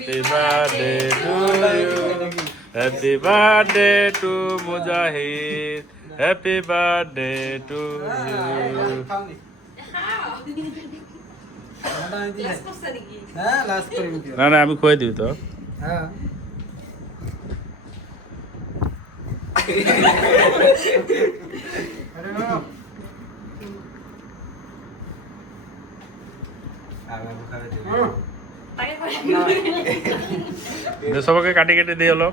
Happy birthday to you. Happy birthday to Mujahid. Happy birthday to you. না না আমি খুঁয়ে দিই তো সবাইকে কাটি কেটে দিয়ে হলো